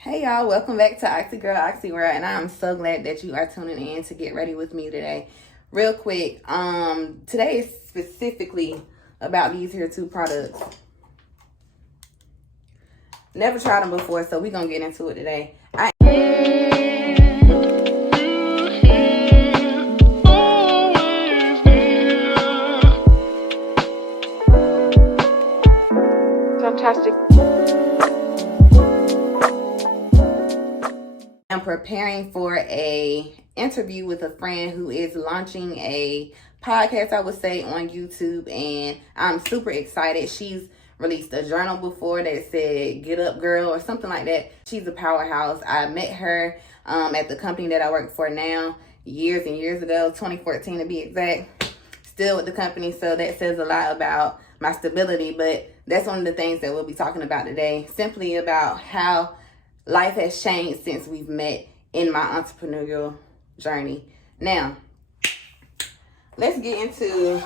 Hey y'all, welcome back to OXI Girl, OXImoron, and I'm so glad that you are tuning in to get ready with me today. Real quick, today is specifically about these here two products. Never tried them before, so we're gonna get into it today. Fantastic. I'm preparing for a interview with a friend who is launching a podcast, I would say, on YouTube, and I'm super excited. She's released a journal before that said "Get Up Girl" or something like that. She's a powerhouse. I met her at the company that I work for now years and years ago, 2014 to be exact. Still with the company, so that says a lot about my stability, but that's one of the things that we'll be talking about today, simply about how life has changed since we've met in my entrepreneurial journey. Now, let's get into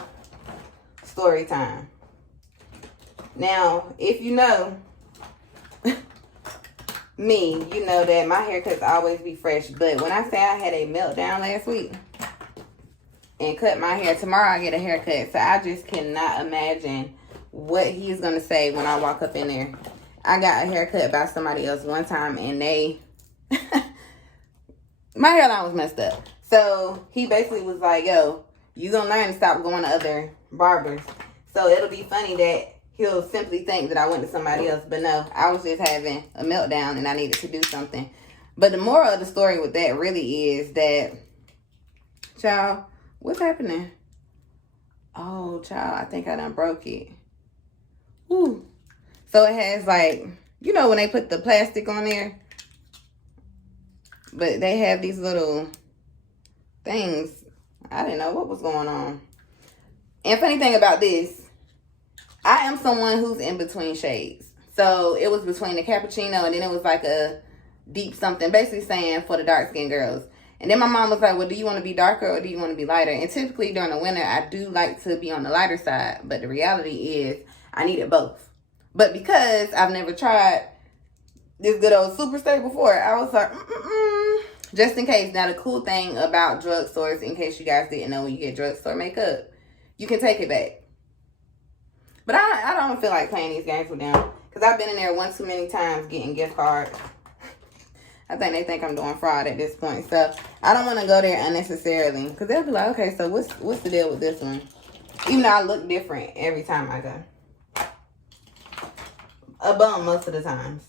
story time. Now, if you know me, you know that my haircuts always be fresh. But when I say I had a meltdown last week and cut my hair, tomorrow I get a haircut. So I just cannot imagine what he's going to say when I walk up in there. I got a haircut by somebody else one time, and my hairline was messed up. So he basically was like, yo, you gonna learn to stop going to other barbers. So it'll be funny that he'll simply think that I went to somebody else. But no, I was just having a meltdown and I needed to do something. But the moral of the story with that really is that, child, what's happening? Oh, child, I think I done broke it. Woo. So it has, like, you know when they put the plastic on there? But they have these little things. I didn't know what was going on. And funny thing about this, I am someone who's in between shades. So it was between the cappuccino and then it was like a deep something, basically saying for the dark skinned girls. And then my mom was like, well, do you want to be darker or do you want to be lighter? And typically during the winter, I do like to be on the lighter side. But the reality is I needed both. But because I've never tried this good old Super Stay before, I was like, just in case. Now, the cool thing about drugstores, in case you guys didn't know, when you get drugstore makeup, you can take it back. But I don't feel like playing these games with them, because I've been in there one too many times getting gift cards. I think they think I'm doing fraud at this point. So I don't want to go there unnecessarily, because they'll be like, okay, so what's the deal with this one? Even though I look different every time I go. A bum most of the times.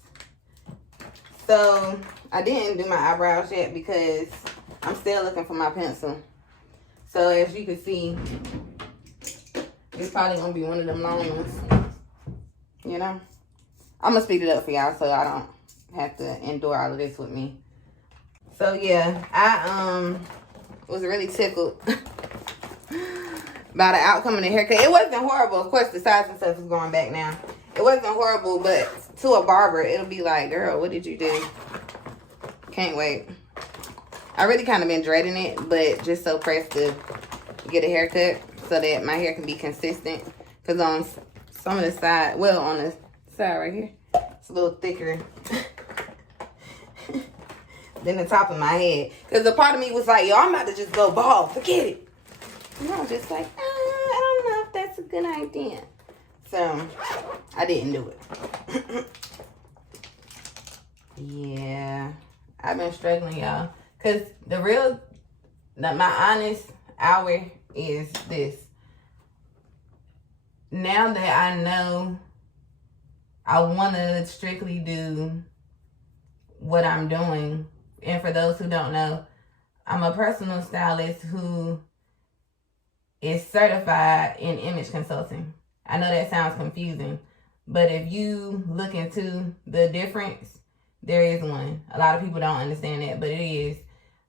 So I didn't do my eyebrows yet because I'm still looking for my pencil. So as you can see, it's probably gonna be one of them long ones. You know, I'm gonna speed it up for y'all so I don't have to endure all of this with me. So yeah, I was really tickled by the outcome of the haircut. It wasn't horrible. Of course, the size and stuff is going back now. It wasn't horrible, but to a barber, it'll be like, girl, what did you do? Can't wait. I really kind of been dreading it, but just so pressed to get a haircut so that my hair can be consistent. Because on some of the side, well, on the side right here, it's a little thicker than the top of my head. Because a part of me was like, yo, I'm about to just go bald. Forget it. And I was just like, I don't know if that's a good idea. So I didn't do it. Yeah, I've been struggling, y'all. Cause my honest hour is this. Now that I know I want to strictly do what I'm doing, and for those who don't know, I'm a personal stylist who is certified in image consulting. I know that sounds confusing, but if you look into the difference, there is one. A lot of people don't understand that, but it is.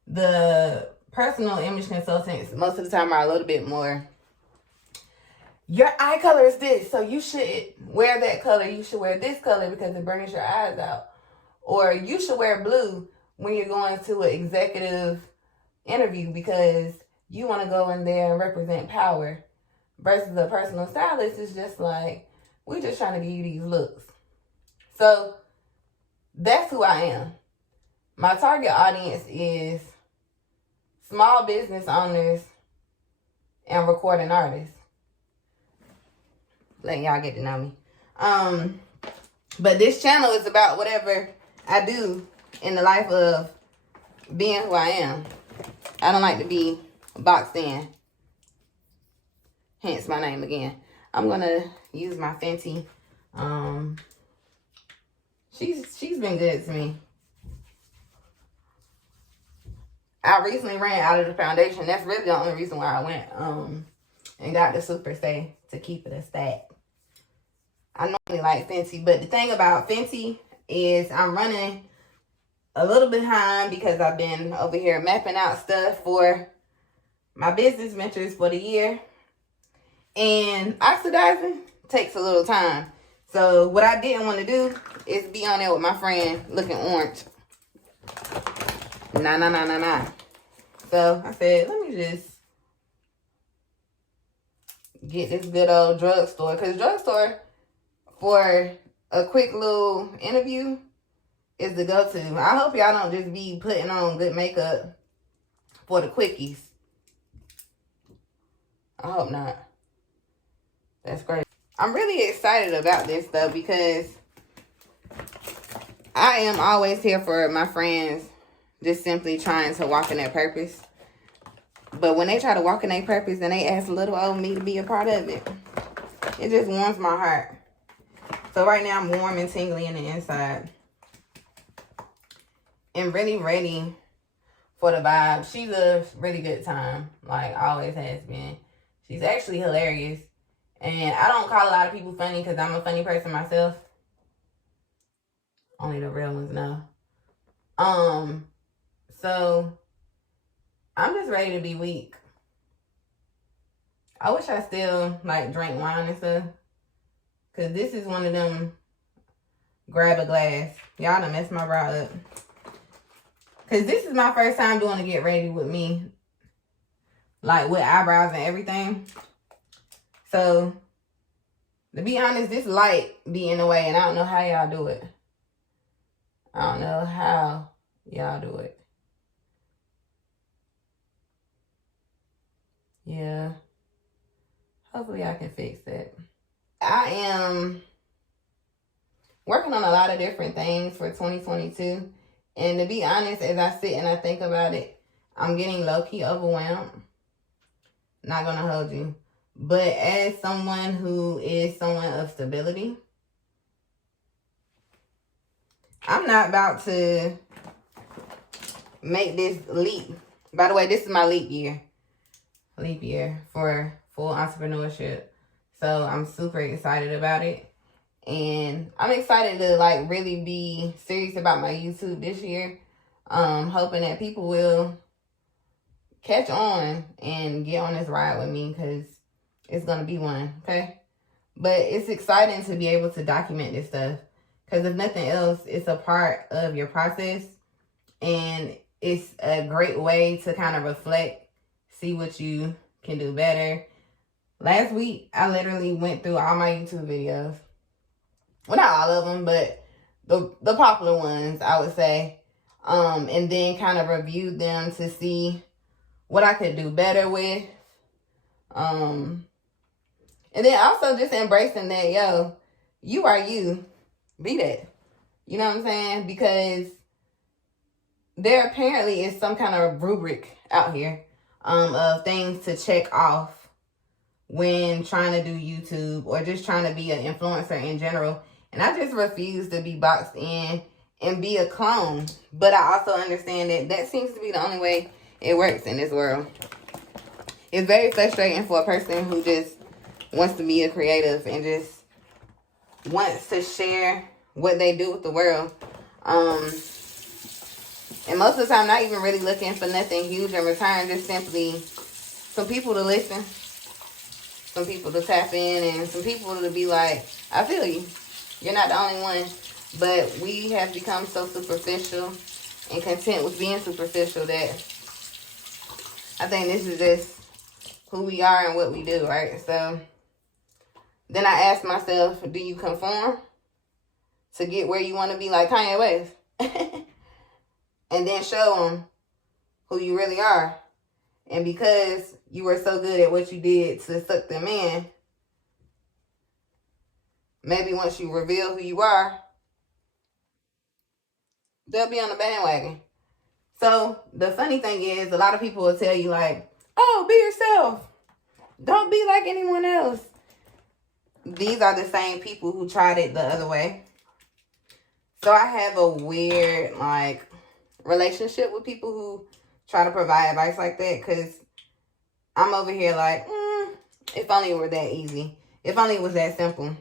The personal image consultants, most of the time, are a little bit more, your eye color is this, so you should wear that color. You should wear this color because it brings your eyes out. Or you should wear blue when you're going to an executive interview because you want to go in there and represent power. Versus a personal stylist is just like, we're just trying to give you these looks. So that's who I am. My target audience is small business owners and recording artists. Letting y'all get to know me. But this channel is about whatever I do in the life of being who I am. I don't like to be boxed in. Hence my name again. I'm gonna use my Fenty. She's been good to me. I recently ran out of the foundation. That's really the only reason why I went and got the Super Stay to keep it a stack. I normally like Fenty, but the thing about Fenty is I'm running a little behind because I've been over here mapping out stuff for my business ventures for the year. And oxidizing takes a little time. So what I didn't want to do is be on there with my friend looking orange. Nah. So I said, let me just get this good old drugstore. Because drugstore, for a quick little interview, is the go-to. I hope y'all don't just be putting on good makeup for the quickies. I hope not. That's great. I'm really excited about this though because I am always here for my friends just simply trying to walk in their purpose. But when they try to walk in their purpose and they ask little old me to be a part of it, it just warms my heart. So right now I'm warm and tingly in the inside. And really ready for the vibe. She's a really good time. Like always has been. She's actually hilarious. And I don't call a lot of people funny because I'm a funny person myself. Only the real ones know. So I'm just ready to be weak. I wish I still like drank wine and stuff. Cause this is one of them grab a glass. Y'all done messed my brow up. Cause this is my first time doing a get ready with me. Like with eyebrows and everything. So, to be honest, this light be in the way, and I don't know how y'all do it. I don't know how y'all do it. Yeah. Hopefully I can fix that. I am working on a lot of different things for 2022. And to be honest, as I sit and I think about it, I'm getting low-key overwhelmed. Not gonna hold you. But as someone who is someone of stability, I'm not about to make this leap. By the way, this is my leap year. Leap year for full entrepreneurship. So I'm super excited about it. And I'm excited to like really be serious about my YouTube this year. Hoping that people will catch on and get on this ride with me because it's going to be one, okay? But it's exciting to be able to document this stuff because if nothing else, it's a part of your process and it's a great way to kind of reflect, see what you can do better. Last week, I literally went through all my YouTube videos. Well, not all of them, but the popular ones, I would say. And then kind of reviewed them to see what I could do better with. And then also just embracing that, yo, you are you. Be that. You know what I'm saying? Because there apparently is some kind of rubric out here of things to check off when trying to do YouTube or just trying to be an influencer in general. And I just refuse to be boxed in and be a clone. But I also understand that that seems to be the only way it works in this world. It's very frustrating for a person who just wants to be a creative and just wants to share what they do with the world. And most of the time, not even really looking for nothing huge in return, just simply some people to listen, some people to tap in, and some people to be like, I feel you. You're not the only one. But we have become so superficial and content with being superficial that I think this is just who we are and what we do, right? So then I asked myself, do you conform to get where you want to be, like Kanye West. And then show them who you really are. And because you were so good at what you did to suck them in, maybe once you reveal who you are, they'll be on the bandwagon. So the funny thing is, a lot of people will tell you like, oh, be yourself. Don't be like anyone else. These are the same people who tried it the other way. So I have a weird, like, relationship with people who try to provide advice like that, because I'm over here like, if only it were that easy. If only it was that simple.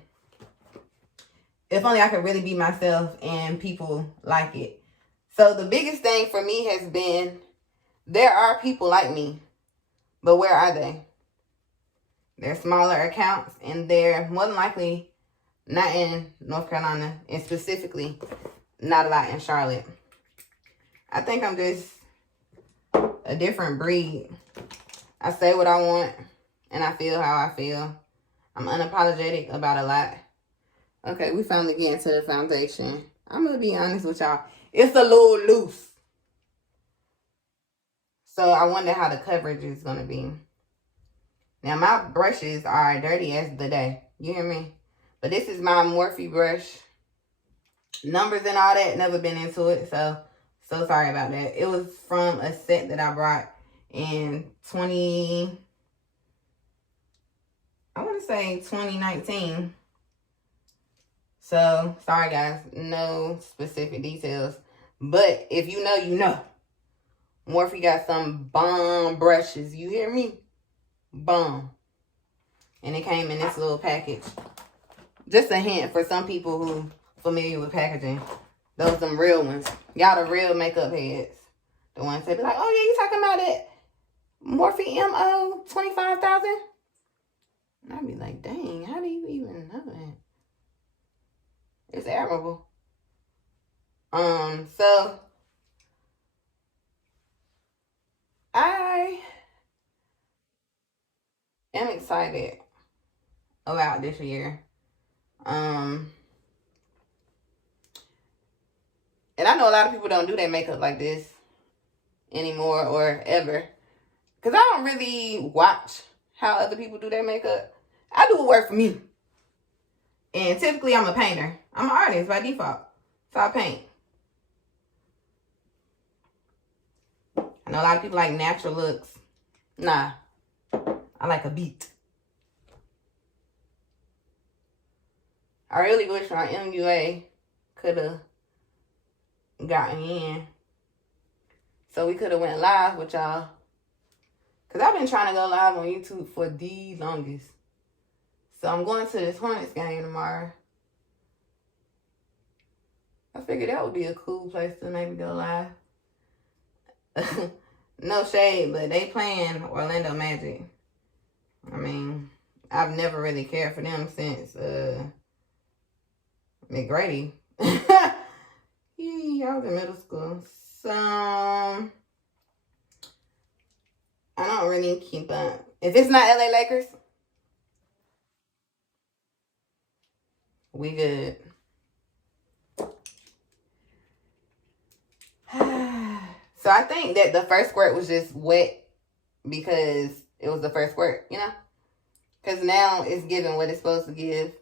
If only I could really be myself and people like it. So the biggest thing for me has been, there are people like me, but where are they? They're smaller accounts, and they're more than likely not in North Carolina, and specifically not a lot in Charlotte. I think I'm just a different breed. I say what I want, and I feel how I feel. I'm unapologetic about a lot. Okay, we finally get into the foundation. I'm going to be honest with y'all. It's a little loose. So I wonder how the coverage is going to be. Now, my brushes are dirty as the day. You hear me? But this is my Morphe brush. Numbers and all that, never been into it. So sorry about that. It was from a set that I brought in 2019. So, sorry guys, no specific details. But if you know, you know. Morphe got some bomb brushes. You hear me? Bomb. And it came in this little package. Just a hint for some people who familiar with packaging. Those some real ones. Y'all the real makeup heads. The ones that be like, oh yeah, you talking about it? Morphe MO 25,000? And I'd be like, dang, how do you even know that? It's admirable. So I am excited about this year. And I know a lot of people don't do their makeup like this anymore or ever. Because I don't really watch how other people do their makeup. I do what work for me. And typically I'm a painter. I'm an artist by default. So I paint. I know a lot of people like natural looks. Nah. I like a beat. I really wish my MUA could have gotten in. So we could have went live with y'all. Because I've been trying to go live on YouTube for the longest. So I'm going to this Hornets game tomorrow. I figured that would be a cool place to maybe go live. No shade, but they playing Orlando Magic. I mean, I've never really cared for them since McGrady. I was in middle school. So I don't really keep up. If it's not LA Lakers, we good. So I think that the first squirt was just wet because it was the first squirt, you know? Because now it's giving what it's supposed to give.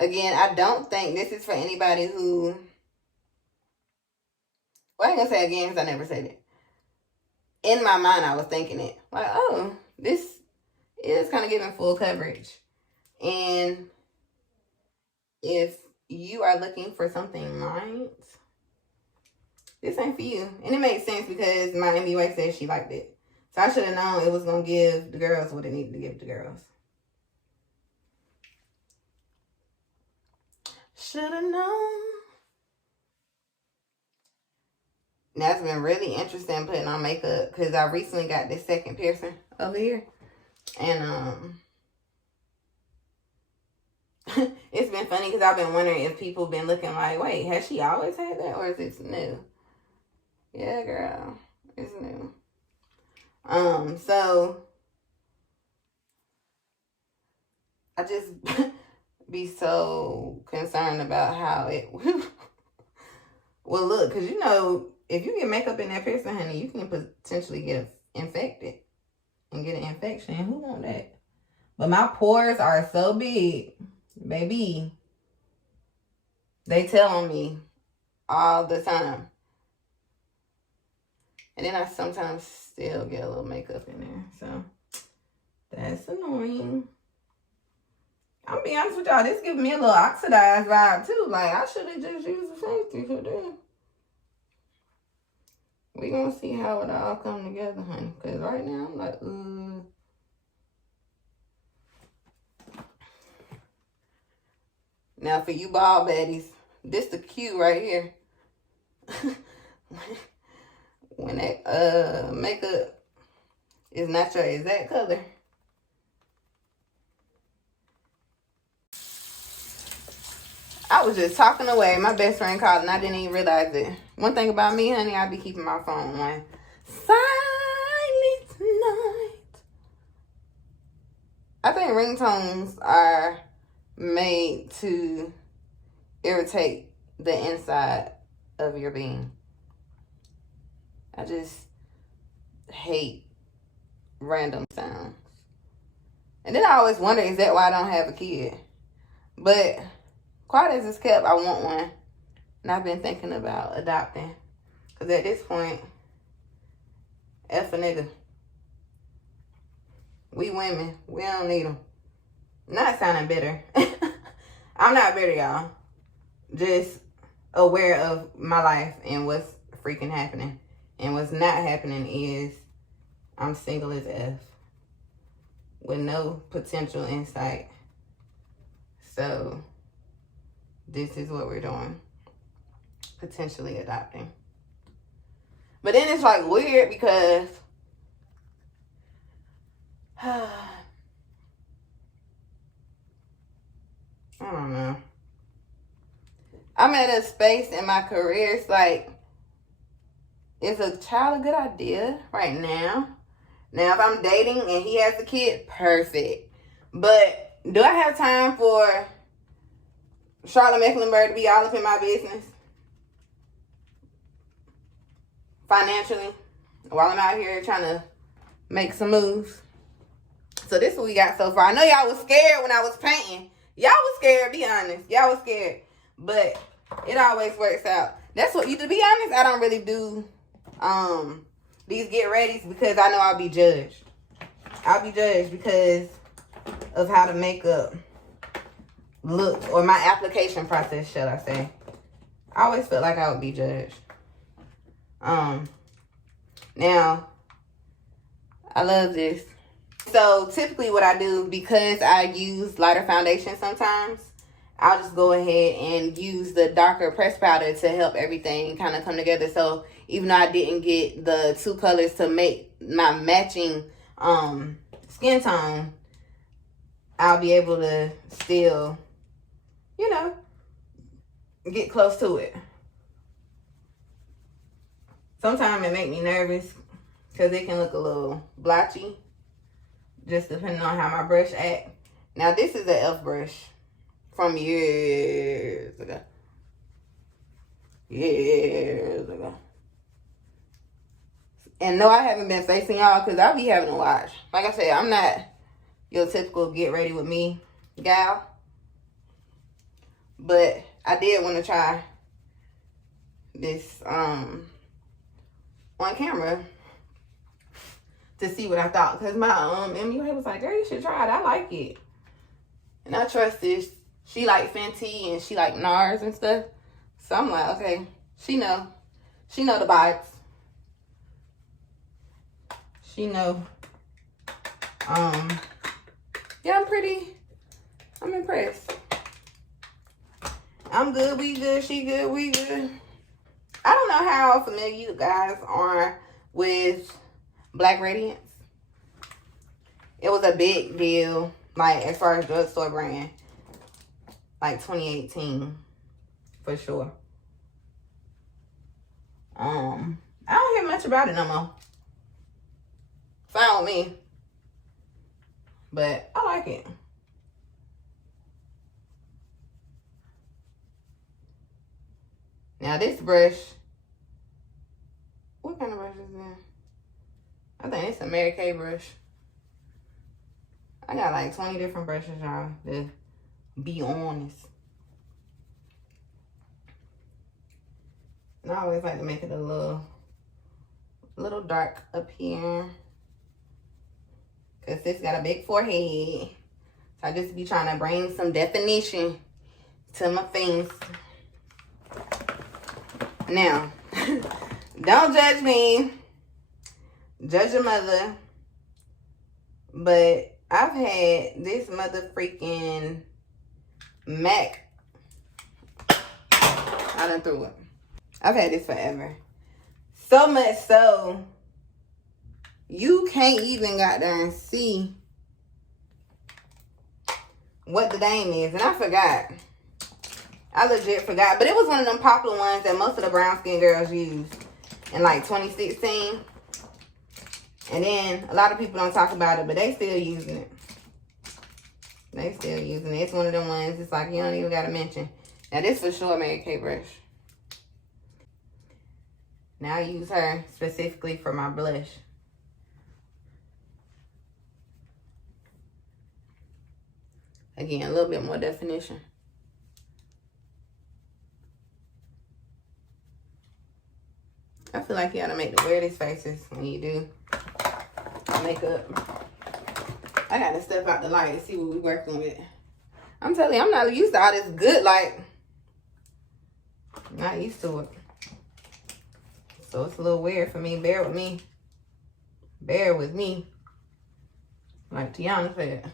Again, I don't think this is for anybody who... Well, I ain't going to say again because I never said it. In my mind, I was thinking it. Like, oh, this is kind of giving full coverage. And if you are looking for something light, this ain't for you. And it makes sense because my MUA said she liked it. So I should have known it was going to give the girls what it needed to give the girls. Should have known. Now, it's been really interesting putting on makeup because I recently got this second piercing over here. And it's been funny because I've been wondering if people been looking like, wait, has she always had that or is this new? Yeah, girl, it's new. So I just be so concerned about how it will look. Because, you know, if you get makeup in that piercing, honey, you can potentially get infected and get an infection. Who want that? But my pores are so big, baby. They telling me all the time. And then I sometimes still get a little makeup in there. So that's annoying. I'm gonna be honest with y'all, this gives me a little oxidized vibe too. Like, I should have just used the safety for this. We gonna see how it all come together, honey. Cause right now I'm like, Now for you bald baddies, this the cue right here. When that makeup is not your exact color. I was just talking away. My best friend called and I didn't even realize it. One thing about me, honey, I be keeping my phone on silent night. I think ringtones are made to irritate the inside of your being. I just hate random sounds. And then I always wonder, is that why I don't have a kid? But quiet as it's kept, I want one. And I've been thinking about adopting. Because at this point, F a nigga. We women, we don't need them. Not sounding bitter. I'm not bitter, y'all. Just aware of my life and what's freaking happening. And what's not happening is I'm single as F. With no potential insight. So this is what we're doing. Potentially adopting. But then it's like weird because I don't know. I'm at a space in my career. It's like, is a child a good idea right now? Now, if I'm dating and he has a kid, perfect. But do I have time for Charlotte Mecklenburg to be all up in my business? Financially? While I'm out here trying to make some moves. So this is what we got so far. I know y'all was scared when I was painting. Y'all was scared, be honest. Y'all was scared. But it always works out. That's what, to be honest, I don't really do these get readies because I know I'll be judged. I'll be judged because of how the makeup looks, or my application process, shall I say. I always felt like I would be judged. Now, I love this. So typically what I do, because I use lighter foundation sometimes, I'll just go ahead and use the darker pressed powder to help everything kind of come together. So even though I didn't get the two colors to make my matching skin tone, I'll be able to still, you know, get close to it. Sometimes it make me nervous because it can look a little blotchy, just depending on how my brush act. Now this is an e.l.f. brush from years ago. And no, I haven't been facing y'all because I'll be having to watch. Like I said, I'm not your typical get ready with me gal. But I did want to try this on camera to see what I thought. Because my MUA was like, girl, you should try it. I like it. And I trust this. She like Fenty and she like NARS and stuff. So I'm like, okay, she know the vibes. She know. Yeah, I'm impressed. I'm good, we good, she good, we good. I don't know how familiar you guys are with Black Radiance. It was a big deal, like as far as drugstore brand, like 2018 for sure. I don't hear much about it no more. Fine with me, but I like it. Now this brush, what kind of brush is this? I think it's a Mary Kay brush. I got like 20 different brushes, y'all, to be honest. And I always like to make it a little dark up here. Because this got a big forehead. So I just be trying to bring some definition to my face. Now, don't judge me. Judge your mother. But I've had this mother freaking MAC. I done threw it. I've had this forever. So much so, you can't even goddamn see what the name is. And I forgot. I legit forgot. But it was one of them popular ones that most of the brown skin girls used in like 2016. And then a lot of people don't talk about it, but they still using it. They still using it. It's one of them ones. It's like you don't even gotta mention. Now this for sure Mary Kay brush. Now I use her specifically for my blush. Again, a little bit more definition. I feel like you gotta make the weirdest faces when you do makeup. I gotta step out the light and see what we working with. I'm telling you, I'm not used to all this good light. Not used to it. So it's a little weird for me. Bear with me. Bear with me. Like Tiana said.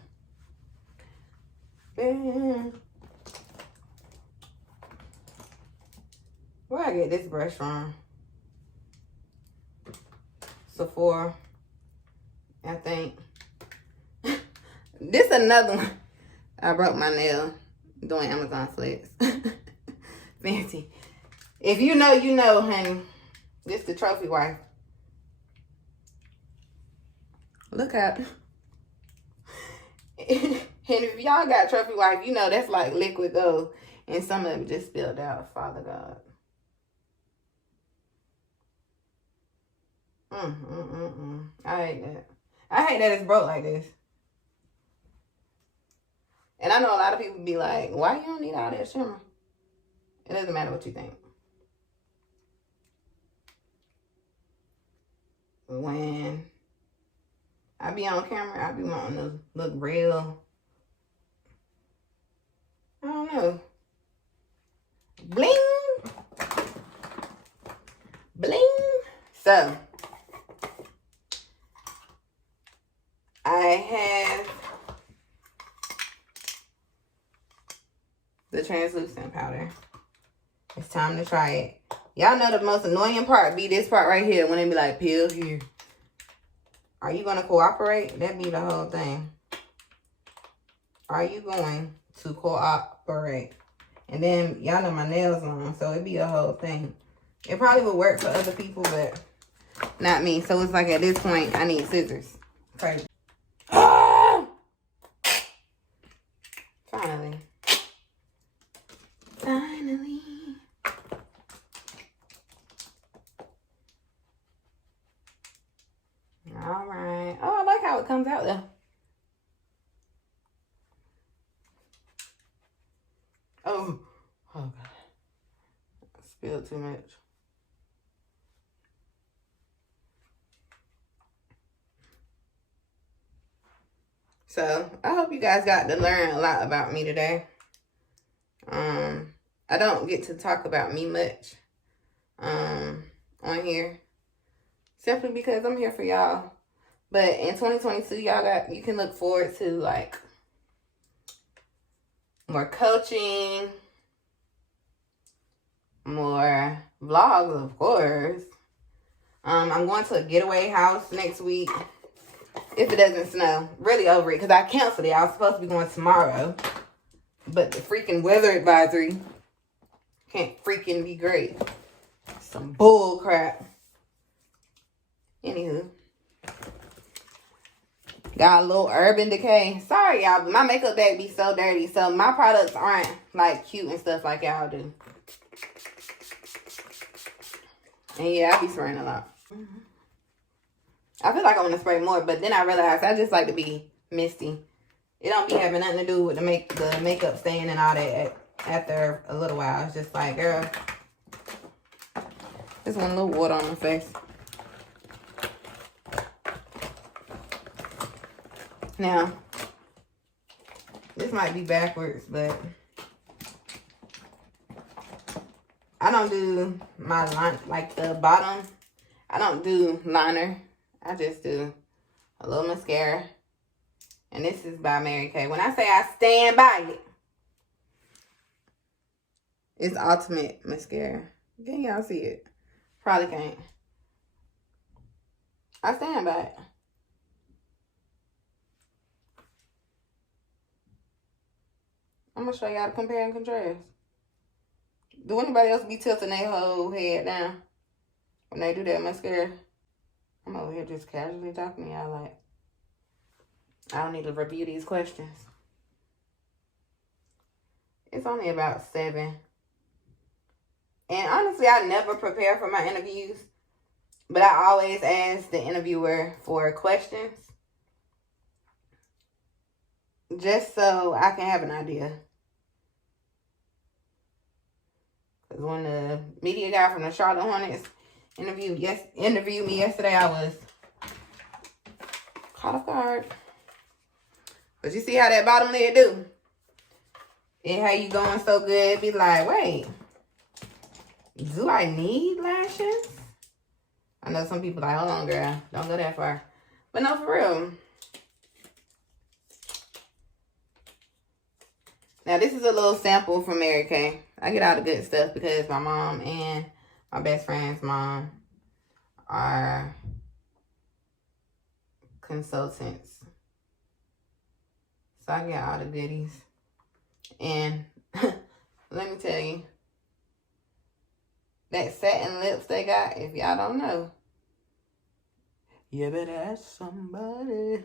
Where I get this brush from? Sephora, I think. This another one. I broke my nail doing Amazon flex. Fancy. If you know, you know, honey. This the trophy wife. Look out. And if y'all got trophy wife, you know that's like liquid gold. And some of them just spilled out, Father God. I hate that. I hate that it's broke like this. And I know a lot of people be like, why you don't need all that shimmer? It doesn't matter what you think. When I be on camera, I be wanting to look real. I don't know. Bling. Bling. So, I have the translucent powder. It's time to try it. Y'all know the most annoying part be this part right here when they be like, peel here. Are you going to cooperate? That be the whole thing. Are you going to cooperate? And then y'all know my nails on, so it be a whole thing. It probably would work for other people, but not me. So it's like at this point, I need scissors. Crazy. Ah! Finally. Finally. All right. Oh, I like how it comes out though. Oh God. I spilled too much. So, I hope you guys got to learn a lot about me today. I don't get to talk about me much on here. Simply because I'm here for y'all. But in 2022, you can look forward to like more coaching, more vlogs, of course. I'm going to a getaway house next week. If it doesn't snow. Really over it. Because I canceled it. I was supposed to be going tomorrow. But the freaking weather advisory can't freaking be great. Some bull crap. Anywho. Got a little Urban Decay. Sorry, y'all. But my makeup bag be so dirty. So my products aren't like cute and stuff like y'all do. And yeah, I be spraying a lot. I feel like I want to spray more, but then I realized I just like to be misty. It don't be having nothing to do with the makeup staying and all that after a little while. It's just like, girl, just want a little water on my face. Now, this might be backwards, but I don't do my line, like the bottom. I don't do liner. I just do a little mascara. And this is by Mary Kay. When I say I stand by it, it's Ultimate Mascara. Can y'all see it? Probably can't. I stand by it. I'm going to show y'all the compare and contrast. Do anybody else be tilting their whole head down when they do that mascara? I'm over here just casually talking to y'all like, I don't need to review these questions. It's only about 7. And honestly, I never prepare for my interviews, but I always ask the interviewer for questions just so I can have an idea. Because when the media guy from the Charlotte Hornets interviewed me yesterday, I was caught off guard. But you see how that bottom lid do? And how you going so good, be like, wait, do I need lashes? I know some people like, hold on, girl, don't go that far. But no, for real. Now, this is a little sample from Mary Kay. I get all the good stuff because my mom and my best friend's mom are consultants. So I get all the goodies. And let me tell you, that satin lips they got, if y'all don't know, you better ask somebody.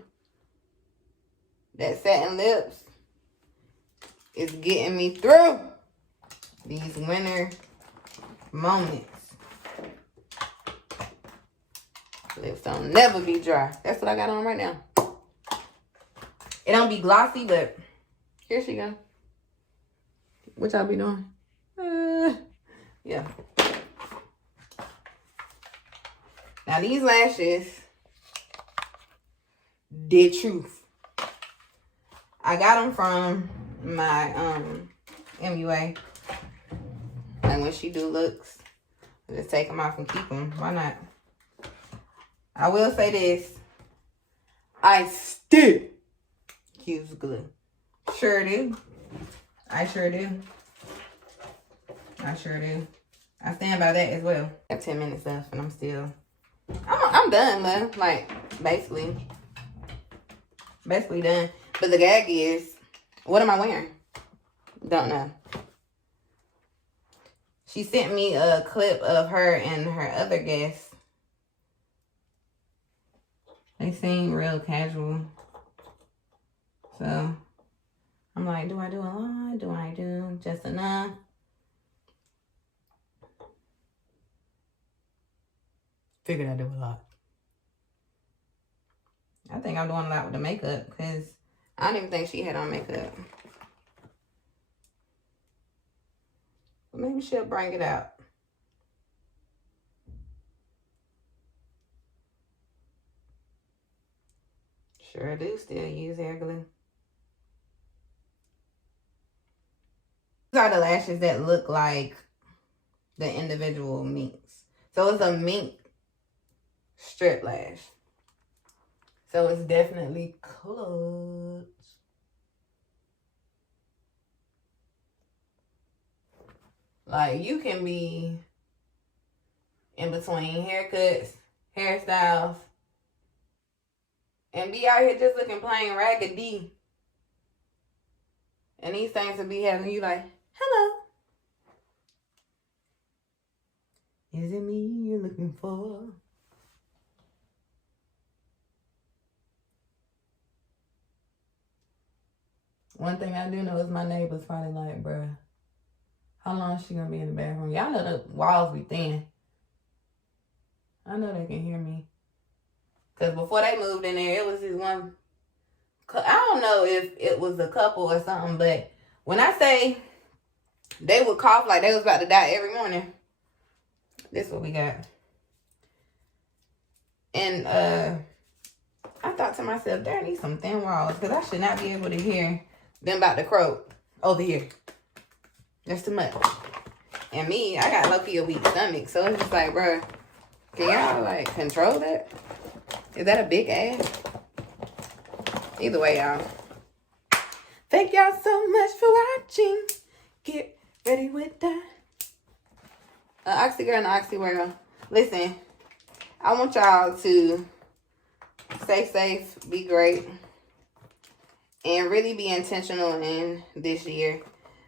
That satin lips is getting me through these winter moments. Lips don't never be dry. That's what I got on right now. It don't be glossy, but here she go. What y'all be doing? Yeah. Now these lashes, the truth. I got them from my MUA. And when she do looks, I just take them off and keep them. Why not? I will say this. I still use glue. Sure do. I sure do. I sure do. I stand by that as well. I have 10 minutes left and I'm done, man. Like, basically done. But the gag is, what am I wearing? Don't know. She sent me a clip of her and her other guests. They seem real casual. So, I'm like, do I do a lot? Do I do just enough? Figured I do a lot. I think I'm doing a lot with the makeup because I don't even think she had on makeup. But maybe she'll bring it out. Sure do still use hair glue. These are the lashes that look like the individual minks. So it's a mink strip lash. So it's definitely clutch. Like, you can be in between haircuts, hairstyles, and be out here just looking plain raggedy. And these things will be having you like, hello. Is it me you're looking for? One thing I do know is my neighbor's probably like, bruh, how long is she gonna be in the bathroom? Y'all know the walls be thin. I know they can hear me. Because before they moved in there, it was this one. I don't know if it was a couple or something, but when I say they would cough like they was about to die every morning, this is what we got. And I thought to myself, there needs some thin walls because I should not be able to hear them about to croak over here. That's too much. And me, I got low-key a weak stomach, so it's just like, bro, can y'all like control that? Is that a big ass? Either way, y'all. Thank y'all so much for watching. Get ready with that. OXI Girl and OXImoron. Listen, I want y'all to stay safe, be great, and really be intentional in this year.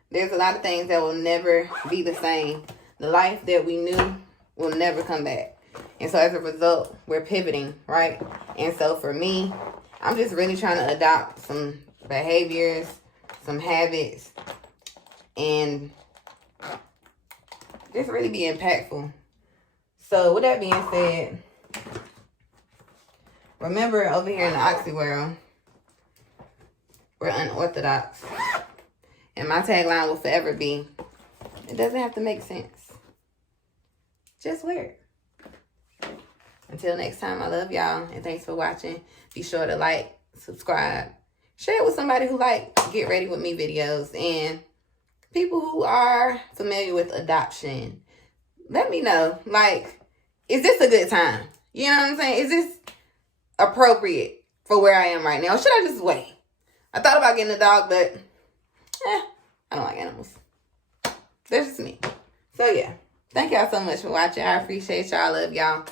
There's a lot of things that will never be the same. The life that we knew will never come back. And so as a result, we're pivoting, right? And so for me, I'm just really trying to adopt some behaviors, some habits, and just really be impactful. So with that being said, remember over here in the Oxy world, we're unorthodox. And my tagline will forever be, it doesn't have to make sense. Just wear it. Until next time, I love y'all. And thanks for watching. Be sure to like, subscribe, share it with somebody who like Get Ready With Me videos. And people who are familiar with adoption. Let me know. Like, is this a good time? You know what I'm saying? Is this appropriate for where I am right now? Or should I just wait? I thought about getting a dog, but I don't like animals. That's just me. So yeah. Thank y'all so much for watching. I appreciate y'all. I love y'all.